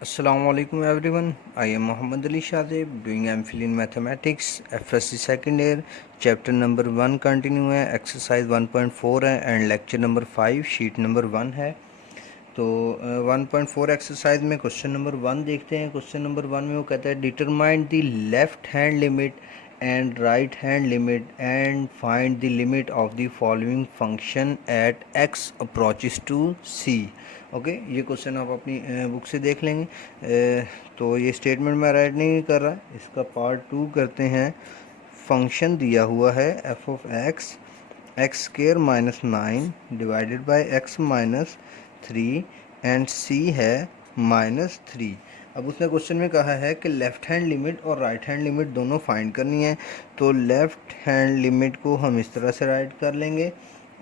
Assalamualaikum everyone. I am Muhammad Ali Shadeb doing MPhil in Mathematics FSC second year. Chapter number 1 continue है, exercise 1.4 है and lecture number 5 sheet number 1 है। तो 1.4 exercise में question number 1 देखते हैं। Question number 1 में वो कहता है determine the left hand limit and right hand limit and find the limit of the following function at x approaches to c। Okay, ये क्वेश्चन आप अपनी बुक से देख लेंगे। तो ये स्टेटमेंट मैं राइट नहीं कर रहा, इसका पार्ट 2 करते हैं। फंक्शन दिया हुआ है F of x square minus 9 divided by x minus 3 and c है -3। अब उसने क्वेश्चन में कहा है कि लेफ़्ट हैंड लिमिट और राइट हैंड लिमिट दोनों फाइंड करनी है। तो लेफ़्ट हैंड लिमिट को हम इस तरह से राइट कर लेंगे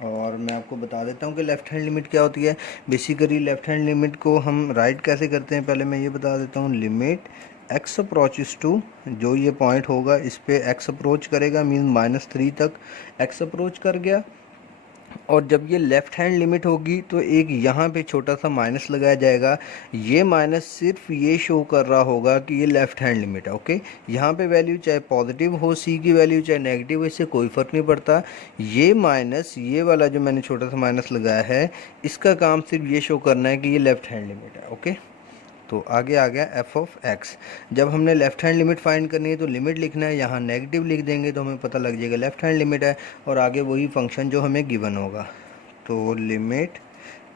और मैं आपको बता देता हूँ कि लेफ़्ट हैंड लिमिट क्या होती है। बेसिकली लेफ़्ट हैंड लिमिट को हम राइट कैसे करते हैं, पहले मैं ये बता देता हूँ। लिमिट एक्स अप्रोचेस टू, जो ये पॉइंट होगा इस पे एक्स अप्रोच करेगा, मीन -3 तक एक्स अप्रोच कर गया। और जब ये लेफ़्ट हैंड लिमिट होगी तो एक यहाँ पे छोटा सा माइनस लगाया जाएगा। ये माइनस सिर्फ ये शो कर रहा होगा कि ये लेफ़्ट हैंड लिमिट है। ओके, यहाँ पे वैल्यू चाहे पॉजिटिव हो सी की वैल्यू चाहे नेगेटिव, इससे कोई फ़र्क नहीं पड़ता। ये माइनस, ये वाला जो मैंने छोटा सा माइनस लगाया है, इसका काम सिर्फ ये शो करना है कि ये लेफ़्ट हैंड लिमिट है। ओके, तो आगे आ गया एफ ऑफ एक्स। जब हमने लेफ़्ट हैंड लिमिट फाइंड करनी है तो लिमिट लिखना है, यहाँ नेगेटिव लिख देंगे तो हमें पता लग जाएगा लेफ़्ट हैंड लिमिट है, और आगे वही फंक्शन जो हमें गिवन होगा। तो लिमिट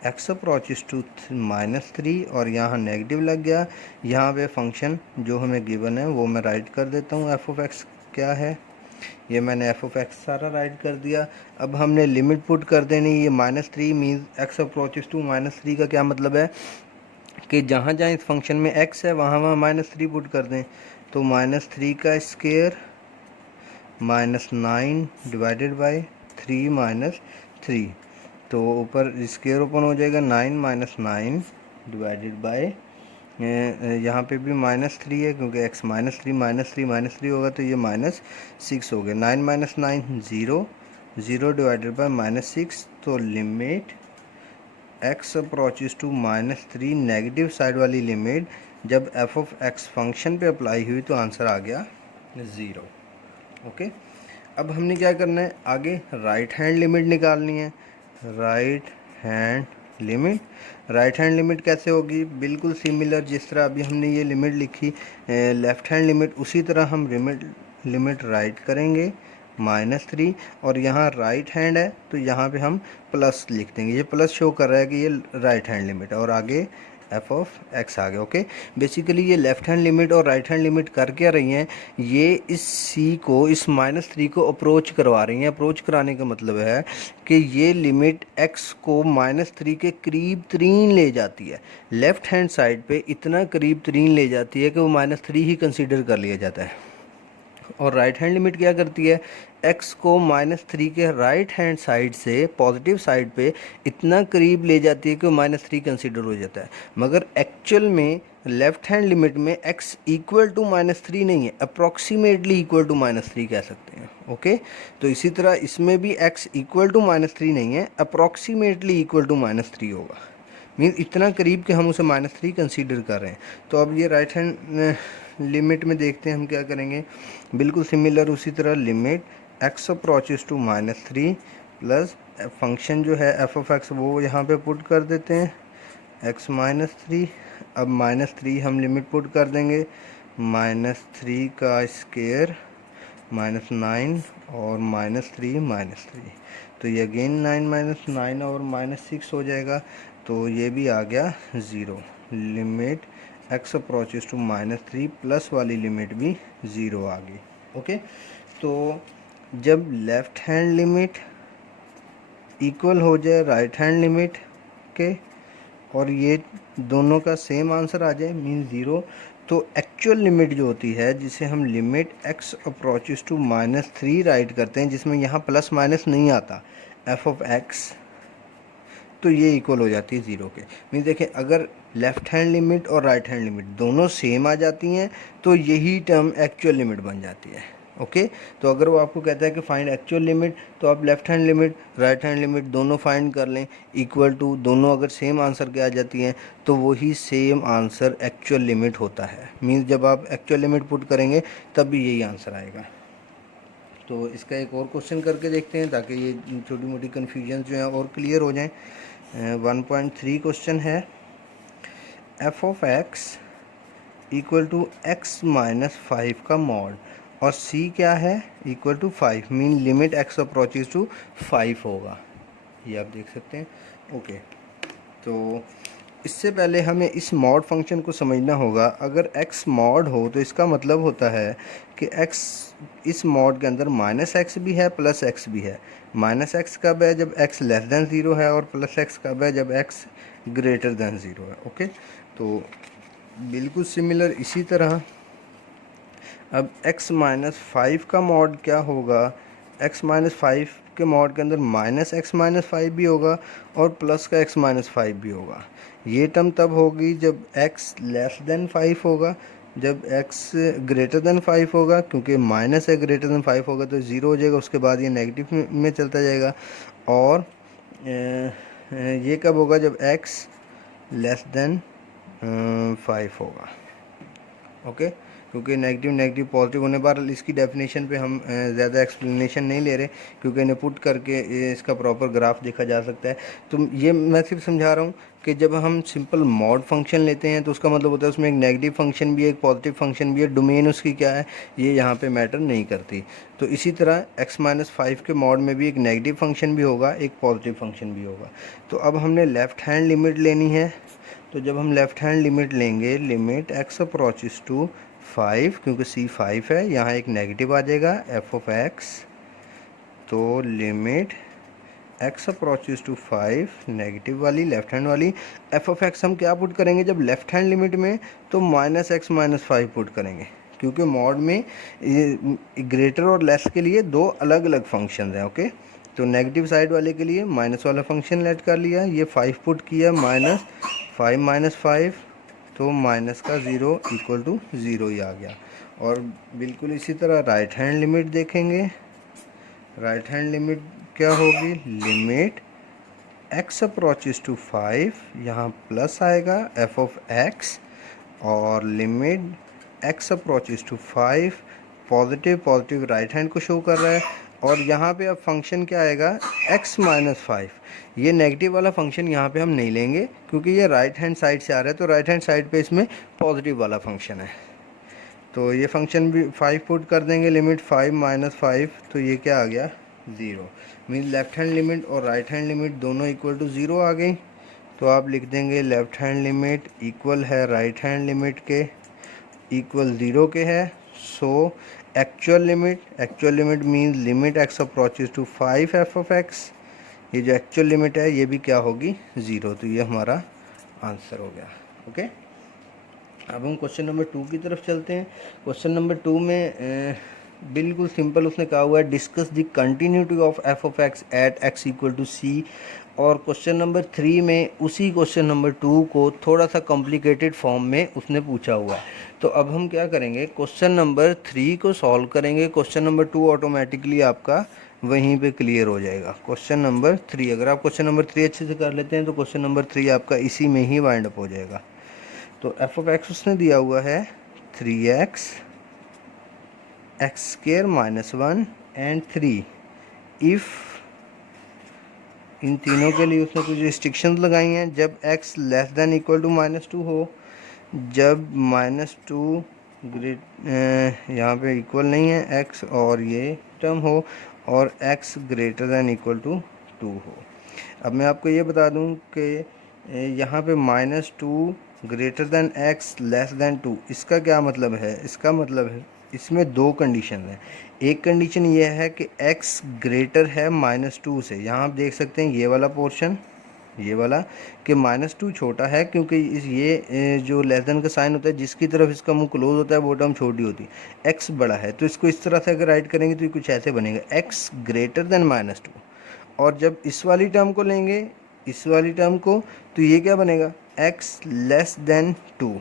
एक्स अप्रोचेस टू -3 और यहाँ नेगेटिव लग गया। यहाँ पे फंक्शन जो हमें गिवन है वो मैं राइट कर देता हूँ। एफ ऑफ एक्स क्या है, ये मैंने एफ ऑफ एक्स सारा राइट कर दिया। अब हमने लिमिट पुट कर देनी। ये -3 मीन्स एक्स अप्रोचेस टू -3 का क्या मतलब है कि जहाँ जहाँ इस फंक्शन में x है वहाँ वहाँ -3 पुट कर दें। तो -3 का स्क्वायर -9 डिवाइडेड बाय 3 -3, तो ऊपर स्क्वायर ओपन हो जाएगा। 9 - 9 डिवाइडेड बाय, यहाँ पे भी -3 है क्योंकि x -3 होगा तो ये -6 हो गया। 9 - 9 0, 0 डिवाइडेड बाय -6। तो limit x approaches to -3, negative side वाली लिमिट जब एफ ऑफ एक्स फंक्शन पे अप्लाई हुई तो आंसर आ गया 0। ओके, अब हमने क्या करना है, आगे राइट हैंड लिमिट निकालनी है। राइट हैंड लिमिट कैसे होगी, बिल्कुल सिमिलर जिस तरह अभी हमने ये लिमिट लिखी लेफ़्ट हैंड लिमिट, उसी तरह हम लिमिट राइट करेंगे -3। और यहाँ राइट हैंड है तो यहाँ पे हम प्लस लिख देंगे। ये प्लस शो कर रहा है कि ये राइट हैंड लिमिट है, और आगे एफ ऑफ एक्स आ गया। ओके, बेसिकली ये लेफ़्ट हैंड लिमिट और राइट हैंड लिमिट कर क्या रही हैं, ये इस सी को, इस -3 को अप्रोच करवा रही हैं। अप्रोच कराने का मतलब है कि ये लिमिट एक्स को -3 के करीब तरीन ले जाती है। लेफ़्ट हैंड साइड पे इतना करीब तरीन ले जाती है कि वो -3 ही कंसीडर कर लिया जाता है। और राइट हैंड लिमिट क्या करती है, x को -3 के राइट हैंड साइड से पॉजिटिव साइड पे इतना करीब ले जाती है कि वो -3 कंसीडर हो जाता है। मगर एक्चुअल में लेफ़्ट हैंड लिमिट में x इक्वल टू -3 नहीं है, अप्रॉक्सीमेटली इक्वल टू -3 कह सकते हैं। ओके, तो इसी तरह इसमें भी x इक्वल टू -3 नहीं है, अप्रॉक्सीमेटली इक्वल टू -3 होगा। मीन इतना करीब कि हम उसे -3 कंसीडर कर रहे हैं। तो अब ये राइट हैंड लिमिट में देखते हैं हम क्या करेंगे। बिल्कुल सिमिलर उसी तरह limit x approaches to -3 plus function जो है एफ ऑफ एक्स वो यहाँ पे पुट कर देते हैं x -3। अब -3 हम लिमिट पुट कर देंगे, -3 का स्क्वायर -9 और -3, तो ये अगेन 9 - 9 और -6 हो जाएगा। तो ये भी आ गया 0। Limit x approaches to -3 plus वाली लिमिट भी 0 आ गई। ओके, तो जब लेफ़्ट हैंड लिमिट इक्वल हो जाए राइट हैंड लिमिट के और ये दोनों का सेम आंसर आ जाए मीन 0, तो एक्चुअल लिमिट जो होती है जिसे हम limit x approaches to -3 write करते हैं, जिसमें यहाँ प्लस माइनस नहीं आता एफ ऑफ एक्स, तो ये इक्वल हो जाती है 0 के। मीन देखें, अगर लेफ़्ट हैंड लिमिट और राइट हैंड लिमिट दोनों सेम आ जाती हैं तो यही टर्म एक्चुअल लिमिट बन जाती है। ओके। तो अगर वो आपको कहता है कि फाइंड एक्चुअल लिमिट, तो आप left hand limit right hand limit दोनों फाइंड कर लें, इक्वल टू, दोनों अगर सेम आंसर के आ जाती हैं तो वही सेम आंसर एक्चुअल लिमिट होता है। मीन्स जब आप एक्चुअल लिमिट पुट करेंगे तब भी यही आंसर आएगा। तो इसका एक और क्वेश्चन करके देखते हैं ताकि ये छोटी मोटी कन्फ्यूजन जो हैं और क्लियर हो जाएँ। 1.3 क्वेश्चन है, F of X equal to X minus 5 का मॉड और c क्या है, equal to 5, mean limit x approaches to 5 होगा, ये आप देख सकते हैं। ओके, तो इससे पहले हमें इस मॉड फंक्शन को समझना होगा। अगर x मॉड हो तो इसका मतलब होता है कि x इस मॉड के अंदर माइनस एक्स भी है प्लस x भी है। माइनस एक्स कब है, जब x लेस दैन 0 है, और प्लस x कब है, जब x ग्रेटर दैन 0 है। ओके, तो बिल्कुल सिमिलर इसी तरह अब x माइनस 5 का मॉड क्या होगा, x माइनस 5 के मॉड के अंदर माइनस एक्स माइनस 5 भी होगा और प्लस का x माइनस 5 भी होगा। ये टर्म तब होगी जब x लेस देन 5 होगा, जब x ग्रेटर देन 5 होगा, क्योंकि माइनस है ग्रेटर देन 5 होगा तो 0 हो जाएगा, उसके बाद ये नेगेटिव में चलता जाएगा। और ये कब होगा, जब x लेस देन 5 होगा। ओके, क्योंकि नेगेटिव नेगेटिव पॉजिटिव होने पर इसकी डेफिनेशन पे हम ज़्यादा एक्सप्लेनेशन नहीं ले रहे, क्योंकि इन्हें पुट करके इसका प्रॉपर ग्राफ देखा जा सकता है। तो ये मैं सिर्फ समझा रहा हूँ कि जब हम सिंपल मॉड फंक्शन लेते हैं तो उसका मतलब होता है उसमें एक नेगेटिव फंक्शन भी है, एक पॉजिटिव फंक्शन भी है, डोमेन उसकी क्या है ये यहाँ पे मैटर नहीं करती। तो इसी तरह x माइनस 5 के मॉड में भी एक नेगेटिव फंक्शन भी होगा, एक पॉजिटिव फंक्शन भी होगा। तो अब हमने लेफ़्ट हैंड लिमिट लेनी है। तो जब हम लेफ़्ट हैंड लिमिट लेंगे, लिमिट x अप्रोचेस टू 5, क्योंकि c 5 है, यहाँ एक नेगेटिव आ जाएगा f ऑफ x। तो limit x approaches to 5, negative वाली लेफ्ट हैंड वाली, f ऑफ x हम क्या पुट करेंगे जब लेफ्ट हैंड लिमिट में, तो माइनस एक्स माइनस 5 पुट करेंगे, क्योंकि मॉड में ग्रेटर और लेस के लिए दो अलग अलग फंक्शन हैं। ओके, तो नेगेटिव साइड वाले के लिए माइनस वाला फंक्शन लेट कर लिया, ये 5 पुट किया, माइनस 5 माइनस 5, तो माइनस का 0 इक्वल टू 0 ही आ गया। और बिल्कुल इसी तरह राइट हैंड लिमिट देखेंगे। राइट हैंड लिमिट क्या होगी, लिमिट x अप्रोचेस टू 5, यहाँ प्लस आएगा f ऑफ x, और limit x approaches to 5, positive positive right hand को शो कर रहा है, और यहाँ पे अब फंक्शन क्या आएगा, x माइनस 5। ये नेगेटिव वाला फंक्शन यहाँ पे हम नहीं लेंगे क्योंकि ये राइट हैंड साइड से आ रहा है, तो राइट हैंड साइड पे इसमें पॉजिटिव वाला फंक्शन है। तो ये फंक्शन भी 5 पुट कर देंगे, लिमिट 5 माइनस 5, तो ये क्या आ गया, 0। मीन लेफ्ट हैंड लिमिट और राइट हैंड लिमिट दोनों इक्वल टू 0 आ गई। तो आप लिख देंगे लेफ्ट हैंड लिमिट इक्वल है राइट हैंड लिमिट के, इक्वल 0 के है। So actual limit mean limit x approaches to 5 f of x, ये जो एक्चुअल लिमिट है ये भी क्या होगी, 0। तो ये हमारा आंसर हो गया। ओके, अब हम क्वेश्चन नंबर 2 की तरफ चलते हैं। क्वेश्चन नंबर 2 में बिल्कुल सिंपल उसने कहा हुआ है, discuss the continuity of f of x at x equal to c. और क्वेश्चन नंबर 3 में उसी क्वेश्चन नंबर 2 को थोड़ा सा कॉम्प्लिकेटेड फॉर्म में उसने पूछा हुआ है। तो अब हम क्या करेंगे, क्वेश्चन नंबर 3 को सॉल्व करेंगे, क्वेश्चन नंबर 2 ऑटोमेटिकली आपका वहीं पे क्लियर हो जाएगा। क्वेश्चन नंबर 3, अगर आप क्वेश्चन नंबर 3 अच्छे से कर लेते हैं तो क्वेश्चन नंबर 3 आपका इसी में ही वाइंड अप हो जाएगा। तो एफ ऑफ एक्स उसने दिया हुआ है 3x x square minus 1 and 3। If in तीनों के लिए उसने कुछ रिस्ट्रिक्शंस लगाई हैं, जब x less than equal to -2 हो, जब -2 यहाँ पे इक्वल नहीं है x और ये टर्म हो, और x greater than equal to 2 हो। अब मैं आपको ये बता दूं कि यहाँ पे -2 greater than x less then 2, इसका क्या मतलब है, इसका मतलब है इसमें दो कंडीशन हैं। एक कंडीशन ये है कि x ग्रेटर है -2 से, यहाँ आप देख सकते हैं ये वाला पोर्शन, ये वाला कि -2 छोटा है, क्योंकि ये जो लेस देन का साइन होता है जिसकी तरफ इसका मुंह क्लोज होता है वो टर्म छोटी होती है, x बड़ा है, तो इसको इस तरह से अगर राइट करेंगे तो ये कुछ ऐसे बनेगा, x ग्रेटर देन -2। और जब इस वाली टर्म को लेंगे, इस वाली टर्म को, तो ये क्या बनेगा, x लेस देन 2।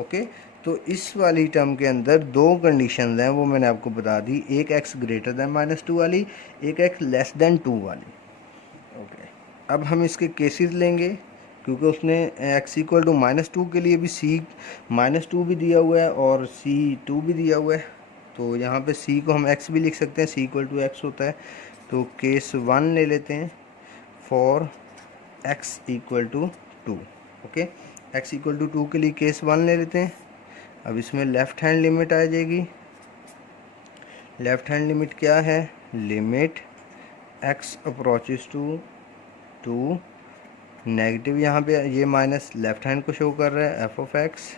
ओके, तो इस वाली टर्म के अंदर दो कंडीशंस हैं, वो मैंने आपको बता दी, एक x ग्रेटर दैन -2 वाली, एक x लेस दैन 2 वाली। ओके, अब हम इसके केसेस लेंगे, क्योंकि उसने x इक्वल टू -2 के लिए भी c -2 भी दिया हुआ है और c 2 भी दिया हुआ है। तो यहाँ पे c को हम x भी लिख सकते हैं, c इक्वल टू x होता है। तो केस 1 ले लेते हैं for x equal to 2। Okay, x equal to 2 के लिए केस 1 ले लेते हैं। अब इसमें लेफ़्ट हैंड लिमिट आ जाएगी। लेफ़्ट हैंड लिमिट क्या है? Limit x approaches to 2, negative यहाँ पे ये माइनस लेफ़्ट हैंड को शो कर रहा है, f of x,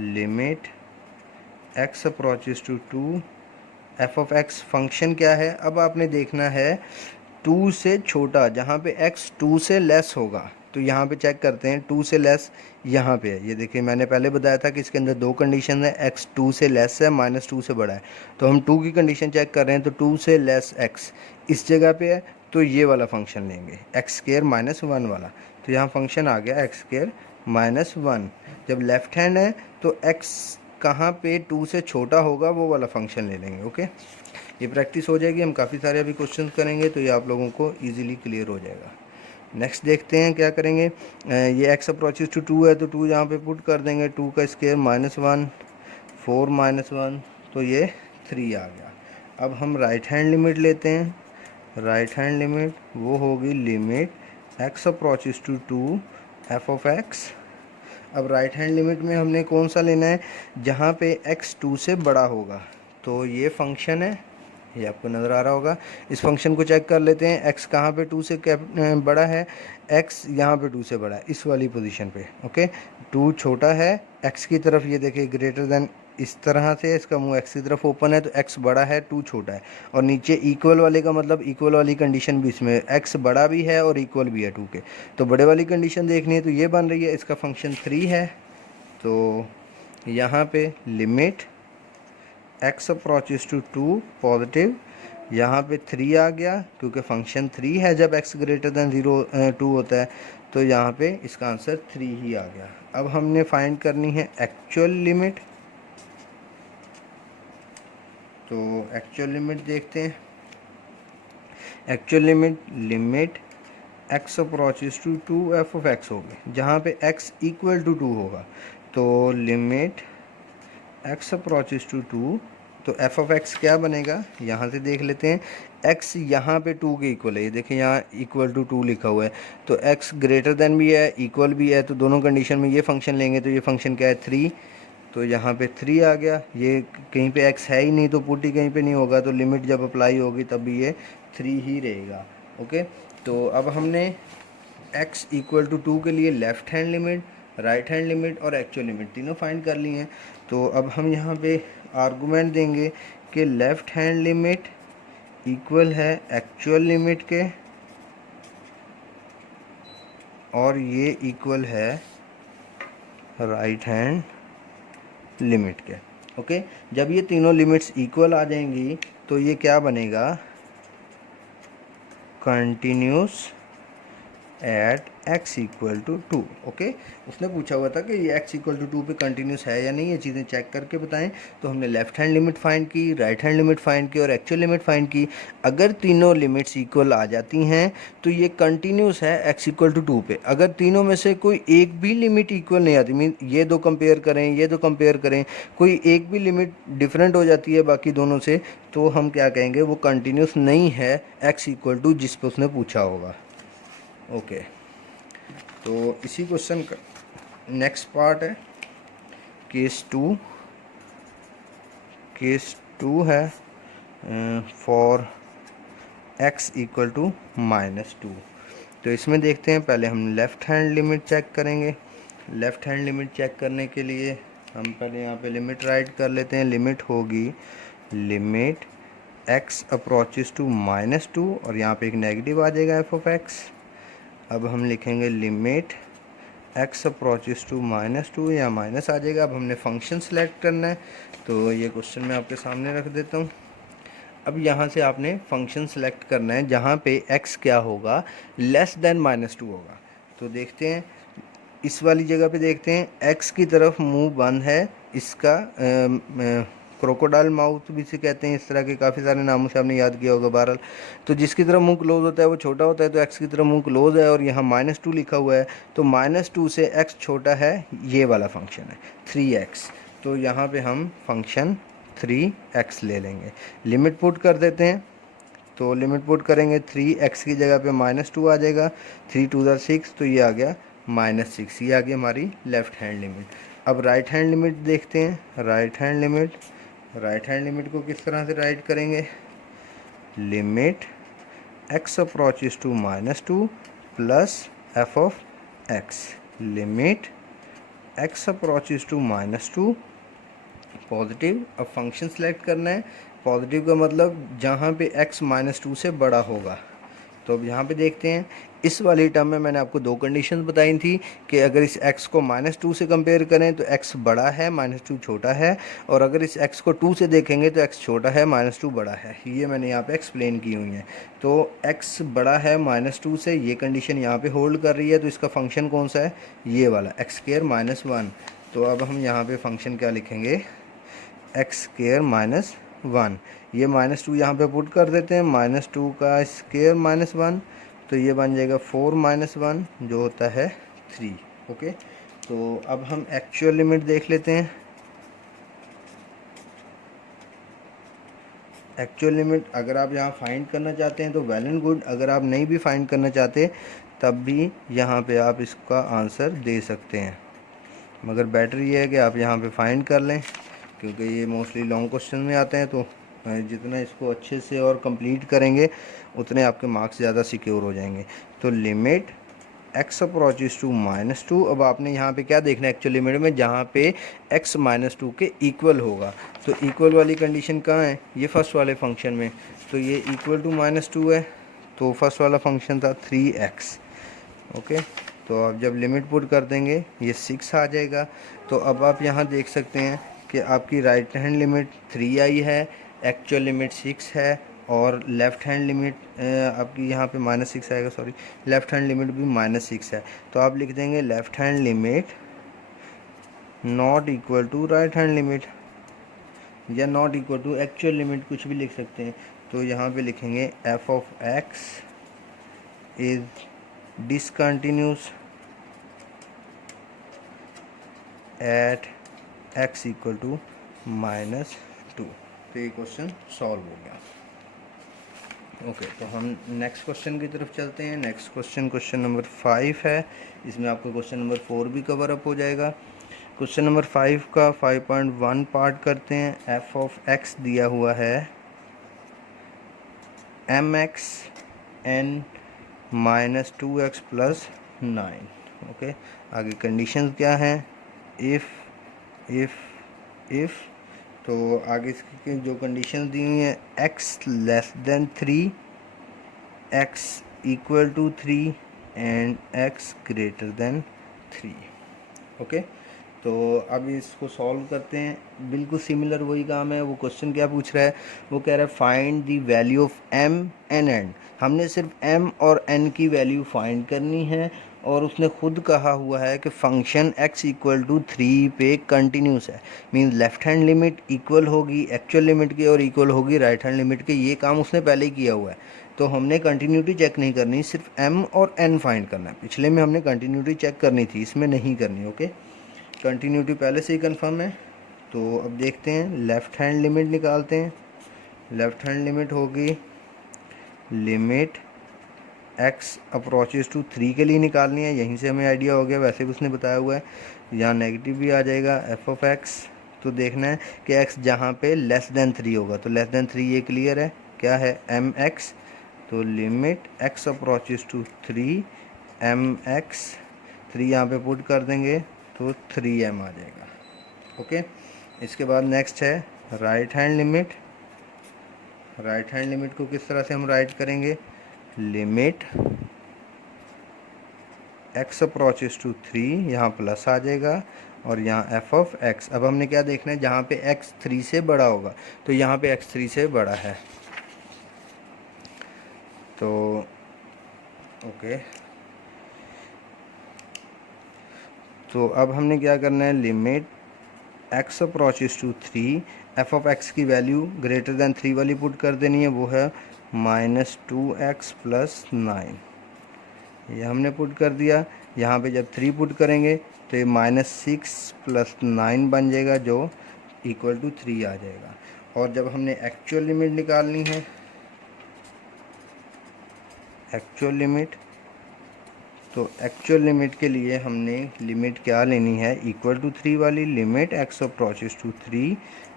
limit x approaches to 2, f of x function क्या है? अब आपने देखना है 2 से छोटा, जहाँ पे x 2 से लेस होगा, तो यहाँ पे चेक करते हैं 2 से लेस यहाँ पे है। ये देखिए मैंने पहले बताया था कि इसके अंदर दो कंडीशन है, x 2 से लेस है, -2 से बड़ा है। तो हम 2 की कंडीशन चेक कर रहे हैं, तो 2 से लेस x इस जगह पे है, तो ये वाला फंक्शन लेंगे x² -1 वाला। तो यहाँ फंक्शन आ गया x² -1। जब लेफ़्ट हैंड है तो x कहाँ पे 2 से छोटा होगा वो वाला फंक्शन ले लेंगे। ओके, ये प्रैक्टिस हो जाएगी, हम काफ़ी सारे अभी क्वेश्चन करेंगे, तो ये आप लोगों को ईजिली क्लियर हो जाएगा। नेक्स्ट देखते हैं क्या करेंगे। ये x अप्रोचेस टू 2 है, तो 2 यहाँ पे पुट कर देंगे, 2 का स्क्वायर -1, 4 -1, तो ये 3 आ गया। अब हम राइट हैंड लिमिट लेते हैं। राइट हैंड लिमिट वो होगी limit x approaches to 2 f of x। अब राइट हैंड लिमिट में हमने कौन सा लेना है? जहाँ पे x 2 से बड़ा होगा। तो ये फंक्शन है, ये आपको नज़र आ रहा होगा। इस फंक्शन को चेक कर लेते हैं, x कहाँ पे 2 से बड़ा है? x यहाँ पे 2 से बड़ा है, इस वाली पोजीशन पे। ओके, 2 छोटा है x की तरफ, ये देखिए ग्रेटर देन इस तरह से, इसका मुंह x की तरफ ओपन है, तो x बड़ा है 2 छोटा है। और नीचे इक्वल वाले का मतलब इक्वल वाली कंडीशन भी इसमें, x बड़ा भी है और इक्वल भी है 2 के। तो बड़े वाली कंडीशन देखनी है, तो ये बन रही है, इसका फंक्शन 3 है। तो यहाँ पे limit x approaches to 2 positive, यहाँ पे 3 आ गया, क्योंकि फंक्शन 3 है जब x ग्रेटर दैन 2 होता है, तो यहाँ पे इसका आंसर 3 ही आ गया। अब हमने फाइंड करनी है एक्चुअल लिमिट। तो एक्चुअल लिमिट देखते हैं। Actual limit x approaches to 2 f of x होगी, जहाँ पे x इक्वल टू 2 होगा। तो लिमिट x अप्रोचेस टू 2, तो f ऑफ x क्या बनेगा? यहाँ से देख लेते हैं, x यहाँ पे 2 के इक्वल है, ये देखिए यहाँ इक्वल टू 2 लिखा हुआ है, तो x ग्रेटर देन भी है, इक्वल भी है, तो दोनों कंडीशन में ये फंक्शन लेंगे, तो ये फंक्शन क्या है? 3। तो यहाँ पे 3 आ गया, ये कहीं पे x है ही नहीं, तो पुट ही कहीं पे नहीं होगा, तो लिमिट जब अप्लाई होगी तब भी ये 3 ही रहेगा। ओके, तो अब हमने x इक्वल टू 2 के लिए left hand limit, right hand limit और एक्चुअल लिमिट तीनों फाइंड कर ली हैं। तो अब हम यहाँ पे आर्गूमेंट देंगे कि लेफ़्ट हैंड लिमिट इक्वल है एक्चुअल लिमिट के, और ये इक्वल है राइट हैंड लिमिट के। ओके, जब ये तीनों लिमिट्स इक्वल आ जाएंगी तो ये क्या बनेगा? Continuous at x equal to 2। Okay, उसने पूछा हुआ था कि ये x इक्वल टू 2 पे कंटिन्यूस है या नहीं, ये चीज़ें चेक करके बताएं। तो हमने लेफ़्ट हैंड लिमिट फाइंड की, राइट हैंड लिमिट फाइंड की और एक्चुअल लिमिट फाइंड की। अगर तीनों लिमिट्स इक्वल आ जाती हैं तो ये कंटिन्यूस है x इक्वल टू 2 पे। अगर तीनों में से कोई एक भी लिमिट इक्वल नहीं आती, मीन ये दो कंपेयर करें, ये दो कंपेयर करें, कोई एक भी लिमिट डिफरेंट हो जाती है बाकी दोनों से, तो हम क्या कहेंगे? वो कंटिन्यूस नहीं है x इक्वल टू जिस पर उसने पूछा होगा। ओके, तो इसी क्वेश्चन का नेक्स्ट पार्ट है केस 2। केस 2 है फॉर x इक्वल टू -2। तो इसमें देखते हैं, पहले हम लेफ़्ट हैंड लिमिट चेक करेंगे। लेफ़्ट हैंड लिमिट चेक करने के लिए हम पहले यहाँ पे लिमिट राइट कर लेते हैं। लिमिट होगी लिमिट x अप्रोचेस टू -2, और यहाँ पे एक नेगेटिव आ जाएगा f ऑफ x। अब हम लिखेंगे लिमिट x अप्रोचेस टू -2, या माइनस आ जाएगा। अब हमने फंक्शन सेलेक्ट करना है, तो ये क्वेश्चन मैं आपके सामने रख देता हूँ। अब यहाँ से आपने फंक्शन सेलेक्ट करना है जहाँ पे x क्या होगा? लेस देन -2 होगा। तो देखते हैं, इस वाली जगह पे देखते हैं एक्स की तरफ मुंह बंद है, इसका क्रोकोडाइल माउथ भी से कहते हैं, इस तरह के काफ़ी सारे नामों से आपने याद किया होगा। बहरहाल तो जिसकी तरफ मुंह क्लोज होता है वो छोटा होता है, तो एक्स की तरफ मुंह क्लोज है और यहाँ -2 लिखा हुआ है, तो -2 से एक्स छोटा है, ये वाला फंक्शन है 3x। तो यहाँ पे हम फंक्शन 3x ले लेंगे। लिमिट पुट कर देते हैं, तो लिमिट पुट करेंगे 3x की जगह पे -2 आ जाएगा, 3 2 6, तो ये आ गया -6। ये आ गई हमारी लेफ़्ट हैंड लिमिट। अब राइट हैंड लिमिट देखते हैं। राइट हैंड लिमिट को किस तरह से राइट करेंगे? Limit x approaches to -2 plus f of x। Limit x approaches to -2 positive. अब फंक्शन सेलेक्ट करना है। पॉजिटिव का मतलब जहाँ पे x -2 से बड़ा होगा। तो अब यहाँ पे देखते हैं, इस वाली टर्म में मैंने आपको दो कंडीशंस बताई थी कि अगर इस x को -2 से कंपेयर करें तो x बड़ा है, -2 छोटा है, और अगर इस x को 2 से देखेंगे तो x छोटा है, -2 बड़ा है। ये मैंने यहाँ पे एक्सप्लेन की हुई है। तो x बड़ा है -2 से, ये कंडीशन यहाँ पे होल्ड कर रही है, तो इसका फंक्शन कौन सा है? ये वाला x² -1। तो अब हम यहाँ पे फंक्शन क्या लिखेंगे? x² -1। ये -2 यहाँ पे पुट कर देते हैं, -2 का स्क्वायर -1, तो ये बन जाएगा 4 -1 जो होता है 3। ओके, तो अब हम एक्चुअल लिमिट देख लेते हैं। एक्चुअल लिमिट अगर आप यहाँ फाइंड करना चाहते हैं तो वेल एंड गुड, अगर आप नहीं भी फाइंड करना चाहते तब भी यहाँ पे आप इसका आंसर दे सकते हैं, मगर बेटर ये है कि आप यहाँ पे फाइंड कर लें, क्योंकि ये मोस्टली लॉन्ग क्वेश्चन में आते हैं। तो जितना इसको अच्छे से और कंप्लीट करेंगे उतने आपके मार्क्स ज़्यादा सिक्योर हो जाएंगे। तो लिमिट x अप्रोचेस टू -2। अब आपने यहाँ पे क्या देखना है एक्चुअल लिमिट में? जहाँ पे x -2 के इक्वल होगा। तो इक्वल वाली कंडीशन कहाँ है? ये फर्स्ट वाले फंक्शन में। तो ये इक्वल टू -2 है, तो फर्स्ट वाला फंक्शन था 3x। ओके, तो अब जब लिमिट पुट कर देंगे ये 6 आ जाएगा। तो अब आप यहाँ देख सकते हैं कि आपकी राइट हैंड लिमिट 3 आई है, एक्चुअल लिमिट 6 है, और लेफ़्ट हैंड लिमिट आपकी यहाँ पे -6 आएगा, सॉरी, लेफ़्ट हैंड लिमिट भी -6 है। तो आप लिख देंगे left hand limit not equal to right hand limit, या not equal to actual limit, कुछ भी लिख सकते हैं। तो यहाँ पे लिखेंगे f of x is discontinuous at x equal to -2। तो ये क्वेश्चन सॉल्व हो गया। ओके, तो हम नेक्स्ट क्वेश्चन की तरफ चलते हैं। नेक्स्ट क्वेश्चन नंबर 5 है। इसमें आपका क्वेश्चन नंबर 4 भी कवर अप हो जाएगा। क्वेश्चन नंबर 5 का 5.1 पार्ट करते हैं। f ऑफ x दिया हुआ है mx n -2x plus 9। Okay, आगे कंडीशंस क्या हैं? इफ़ तो आगे इसकी जो कंडीशंस दी हुई हैं, x less than 3, x equal to 3 and x greater than 3। Okay, तो अब इसको सॉल्व करते हैं। बिल्कुल सिमिलर वही काम है। वो क्वेश्चन क्या पूछ रहा है? वो कह रहा है find the value of m and n। हमने सिर्फ m और n की वैल्यू फाइंड करनी है, और उसने खुद कहा हुआ है कि फंक्शन x इक्वल टू 3 पे कंटिन्यूस है। Means left hand limit equal होगी एक्चुअल लिमिट के और इक्वल होगी राइट हैंड लिमिट के। ये काम उसने पहले ही किया हुआ है, तो हमने कंटिन्यूटी चेक नहीं करनी, सिर्फ m और n फाइंड करना है। पिछले में हमने कंटिन्यूटी चेक करनी थी, इसमें नहीं करनी। ओके, कंटिन्यूटी पहले से ही कंफर्म है। तो अब देखते हैं, लेफ़्ट हैंड लिमिट निकालते हैं। लेफ़्ट हैंड लिमिट होगी लिमिट x अप्रोचेस टू 3 के लिए निकालनी है। यहीं से हमें आइडिया हो गया, वैसे भी उसने बताया हुआ है। यहाँ नेगेटिव भी आ जाएगा f ऑफ x। तो देखना है कि x जहाँ पे लेस देन 3 होगा, तो लेस देन 3 ये क्लियर है, क्या है mx। तो limit x approaches to 3 mx, 3 यहाँ पे पुट कर देंगे तो 3m आ जाएगा। ओके, इसके बाद नेक्स्ट है right hand limit. Right hand limit को किस तरह से हम राइट करेंगे? लिमिट x अप्रोचेस टू 3, यहाँ प्लस आ जाएगा, और यहाँ f ऑफ x। अब हमने क्या देखना है? जहाँ पे x 3 से बड़ा होगा, तो यहाँ पे x 3 से बड़ा है। तो ओके, तो अब हमने क्या करना है, limit x approaches to 3, F of X की वैल्यू ग्रेटर दैन 3 वाली पुट कर देनी है, वो है -2x + 9। ये हमने पुट कर दिया। यहाँ पे जब 3 पुट करेंगे तो ये -6 + 9 बन जाएगा, जो इक्वल टू 3 आ जाएगा। और जब हमने एक्चुअल लिमिट निकालनी है, एक्चुअल लिमिट, तो एक्चुअल लिमिट के लिए हमने लिमिट क्या लेनी है, इक्वल टू 3 वाली limit x approaches to 3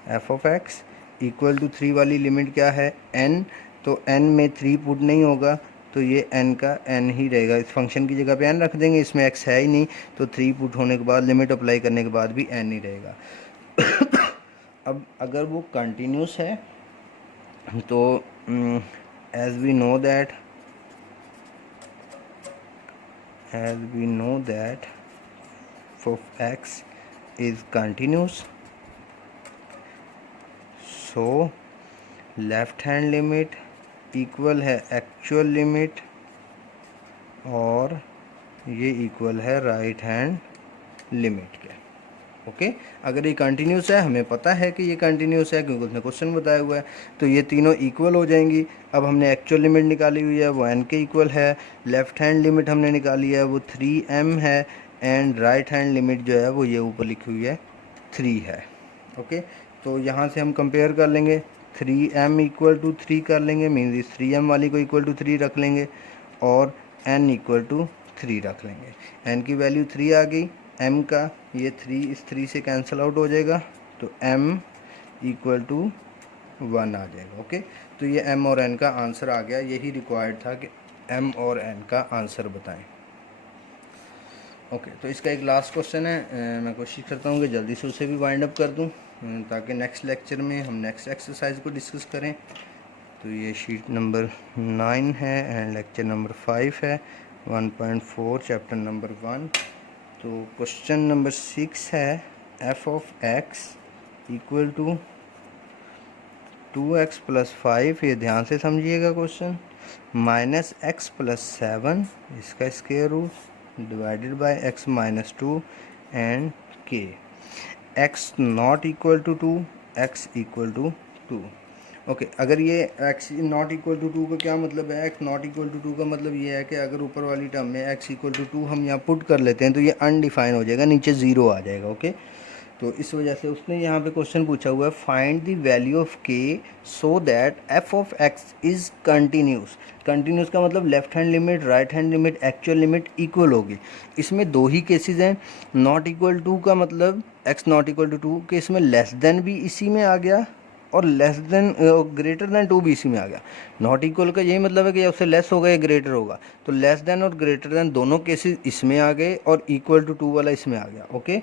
F of X equal to 3 वाली लिमिट क्या है, n। तो n में 3 पुट नहीं होगा, तो ये n का n ही रहेगा। इस फंक्शन की जगह पे n रख देंगे, इसमें x है ही नहीं, तो 3 पुट होने के बाद लिमिट अप्लाई करने के बाद भी n ही रहेगा। अब अगर वो कंटिन्यूस है तो as we know that f of x is continuous, so left hand limit equal है एक्चुअल लिमिट और ये इक्वल है राइट हैंड लिमिट के। ओके, अगर ये कंटिन्यूस है, हमें पता है कि ये कंटिन्यूस है क्योंकि उसने क्वेश्चन बताया हुआ है, तो ये तीनों इक्वल हो जाएंगी। अब हमने एक्चुअल लिमिट निकाली हुई है, वो n के इक्वल है। लेफ्ट हैंड लिमिट हमने निकाली है, वो 3m है। एंड राइट हैंड लिमिट जो है वो ये ऊपर लिखी हुई है 3 है। ओके, तो यहाँ से हम कंपेयर कर लेंगे, 3m इक्वल टू 3 कर लेंगे, मीन्स इस 3m वाली को इक्वल टू 3 रख लेंगे और n इक्वल टू 3 रख लेंगे। n की वैल्यू 3 आ गई, m का ये 3 इस 3 से कैंसिल आउट हो जाएगा, तो m इक्वल टू 1 आ जाएगा। ओके, तो ये m और n का आंसर आ गया। यही रिक्वायर्ड था कि m और n का आंसर बताएं। ओके, तो इसका एक लास्ट क्वेश्चन है, मैं कोशिश करता हूँ कि जल्दी से उसे भी वाइंड अप कर दूँ ताकि नेक्स्ट लेक्चर में हम नेक्स्ट एक्सरसाइज को डिस्कस करें। तो ये शीट नंबर 9 है एंड लेक्चर नंबर 5 है, 1.4 चैप्टर नंबर 1। तो क्वेश्चन नंबर 6 है, F of X equal to 2x + 5, ये ध्यान से समझिएगा क्वेश्चन, -x + 7 इसका square root divided by x - 2 and k, x not equal to 2, x equal to 2। Okay, अगर ये x नॉट इक्वल टू 2 का क्या मतलब है, x नॉट इक्वल टू 2 का मतलब ये है कि अगर ऊपर वाली टर्म में x इक्वल टू 2 हम यहाँ पुट कर लेते हैं तो ये अनडिफाइन हो जाएगा, नीचे 0 आ जाएगा। ओके, तो इस वजह से उसने यहाँ पे क्वेश्चन पूछा हुआ है, find the value of k so that f of x is continuous. Continuous का मतलब left hand limit, right hand limit, actual limit equal होगी। इसमें दो ही केसेस हैं, नॉट इक्वल टू का मतलब x नॉट इक्वल टू 2 के इसमें लेस देन भी इसी में आ गया और लेस देन ग्रेटर देन 2 भी इसी में आ गया। नॉट इक्वल का यही मतलब है कि उससे लेस होगा या ग्रेटर होगा, तो लेस देन और ग्रेटर देन दोनों केसेस इसमें आ गए और इक्वल टू 2 वाला इसमें आ गया। ओके,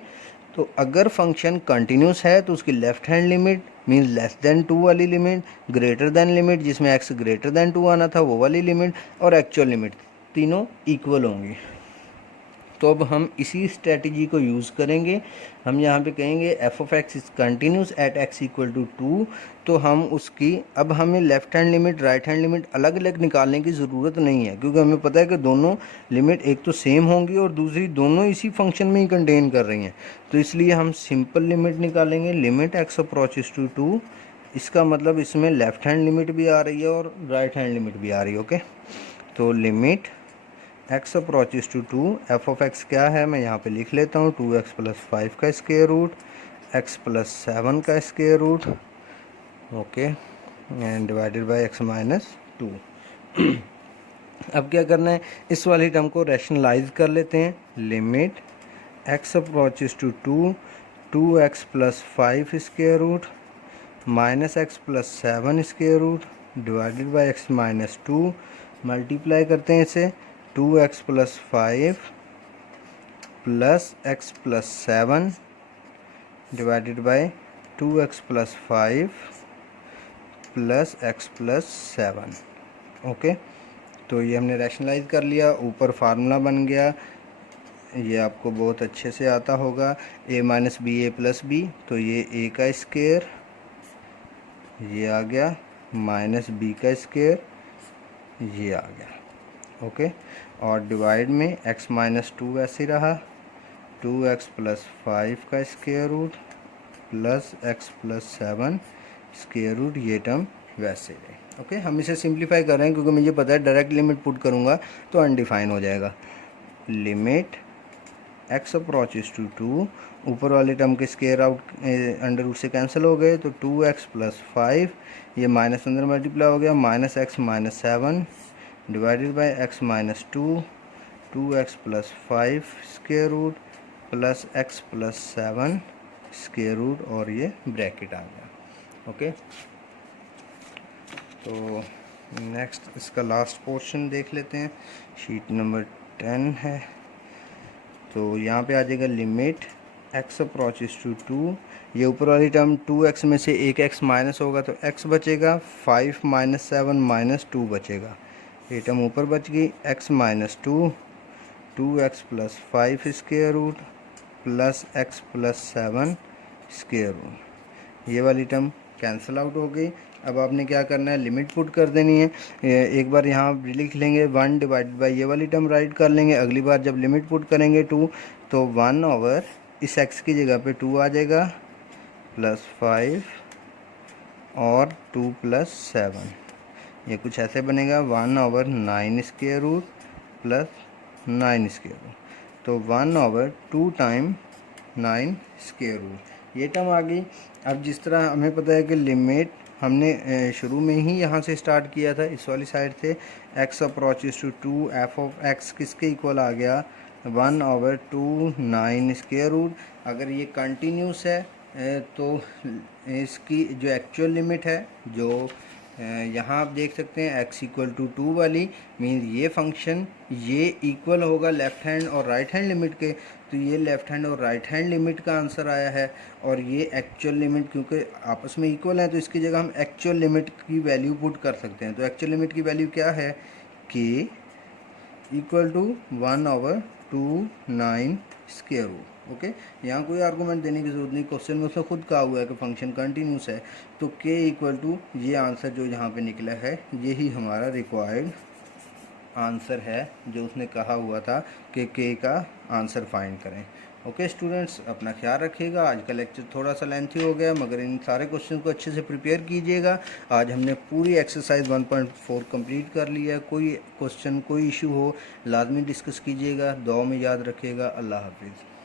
तो अगर फंक्शन कंटिन्यूस है तो उसकी left hand limit means less than 2 वाली लिमिट, ग्रेटर देन लिमिट जिसमें x ग्रेटर देन 2 आना था वो वाली लिमिट, और एक्चुअल लिमिट, तीनों इक्वल होंगी। तो अब हम इसी स्ट्रेटजी को यूज़ करेंगे। हम यहाँ पे कहेंगे F of X is continuous at x equal to 2, तो हम उसकी, अब हमें left hand limit, right hand limit अलग अलग निकालने की ज़रूरत नहीं है क्योंकि हमें पता है कि दोनों लिमिट एक तो सेम होंगी और दूसरी दोनों इसी फंक्शन में ही कंटेन कर रही हैं। तो इसलिए हम सिंपल लिमिट निकालेंगे, लिमिट x अप्रोचेस टू 2, इसका मतलब इसमें लेफ्ट हैंड लिमिट भी आ रही है और राइट हैंड लिमिट भी आ रही है। ओके, तो limit x approaches to 2, F of X क्या है मैं यहाँ पे लिख लेता हूँ, 2x + 5 का स्क्वायर रूट, x + 7 का square root, okay, and divided by x - 2। अब क्या करना है, इस वाली टर्म को रैशनलाइज कर लेते हैं, limit x approaches to 2, 2x + 5 square root -x + 7 square root divided by x - 2, multiply करते हैं इसे, 2x + 5 + x + 7 divided by 2x + 5 + x + 7। Okay, तो ये हमने रैशनलाइज कर लिया, ऊपर फार्मूला बन गया, ये आपको बहुत अच्छे से आता होगा, a - b a + b, तो ये a का स्क्वायर ये आ गया, -b का स्क्वायर ये आ गया। ओके, और डिवाइड में x - 2 ऐसे रहा, 2x प्लस 5 का square root plus x plus 7 square root, ये टर्म वैसे है। ओके, हम इसे सिंप्लीफाई कर रहे हैं क्योंकि मुझे पता है डायरेक्ट लिमिट पुट करूँगा तो अनडिफाइन हो जाएगा। लिमिट x अप्रोचेस टू 2, ऊपर वाले टर्म के स्क्वायर आउट अंडर रूट से कैंसिल हो गए तो 2x प्लस 5, ये माइनस अंदर मल्टीप्लाई हो गया, minus x minus 7 divided by x minus 2, 2x plus 5 square root plus x plus 7 square root, और ये ब्रैकेट आ गया। ओके, तो नेक्स्ट इसका लास्ट पोर्शन देख लेते हैं, शीट नंबर 10 है। तो यहाँ पे आ जाएगा लिमिट x अप्रोचेस टू 2, ये ऊपर वाली टर्म 2x में से एक x माइनस होगा तो x बचेगा, 5 माइनस 7 माइनस 2 बचेगा, ये टर्म ऊपर बच गई, x minus 2, 2x plus 5 square root plus x plus 7 square root, ये वाली टर्म कैंसिल आउट हो गई। अब आपने क्या करना है, लिमिट पुट कर देनी है। एक बार यहाँ लिख लेंगे 1 डिवाइडेड बाई ये वाली टर्म राइट कर लेंगे, अगली बार जब लिमिट पुट करेंगे 2 तो 1 ओवर इस x की जगह पे 2 आ जाएगा प्लस 5 और 2 प्लस 7, ये कुछ ऐसे बनेगा 1 over 9 square root plus 9 square root, तो 1 ओवर 2 टाइम 9 स्क्वायर रूट, ये टर्म आ गई। अब जिस तरह हमें पता है कि लिमिट हमने शुरू में ही यहाँ से स्टार्ट किया था, इस वाली साइड से, x approaches to 2, F of x किसके इक्वल आ गया, 1 ओवर 2 9 स्क्वायर रूट। अगर ये कंटिन्यूस है तो इसकी जो एक्चुअल लिमिट है, जो यहाँ आप देख सकते हैं x इक्वल टू 2 वाली, मीन ये फंक्शन ये इक्वल होगा लेफ़्ट हैंड और राइट हैंड लिमिट के, तो ये लेफ़्ट हैंड और राइट हैंड लिमिट का आंसर आया है। और ये एक्चुअल लिमिट क्योंकि आपस में इक्वल है तो इसकी जगह हम एक्चुअल लिमिट की वैल्यू पुट कर सकते हैं। तो एक्चुअल लिमिट की वैल्यू क्या है, k equal to 1 over 2 9 square root. Okay, यहाँ कोई आर्गूमेंट देने की ज़रूरत नहीं, क्वेश्चन में उसने खुद कहा हुआ है कि फंक्शन कंटिन्यूस है, तो k इक्वल टू ये आंसर जो यहाँ पे निकला है यही हमारा रिक्वायर्ड आंसर है, जो उसने कहा हुआ था कि k का आंसर फाइंड करें। ओके स्टूडेंट्स, अपना ख्याल रखिएगा। आज का लेक्चर थोड़ा सा लेंथी हो गया, मगर इन सारे क्वेश्चन को अच्छे से प्रिपेयर कीजिएगा। आज हमने पूरी एक्सरसाइज 1.4 कंप्लीट कर लिया है। कोई क्वेश्चन कोई इशू हो लाजमी डिस्कस कीजिएगा। दुआ में याद रखिएगा। अल्लाह हाफिज़।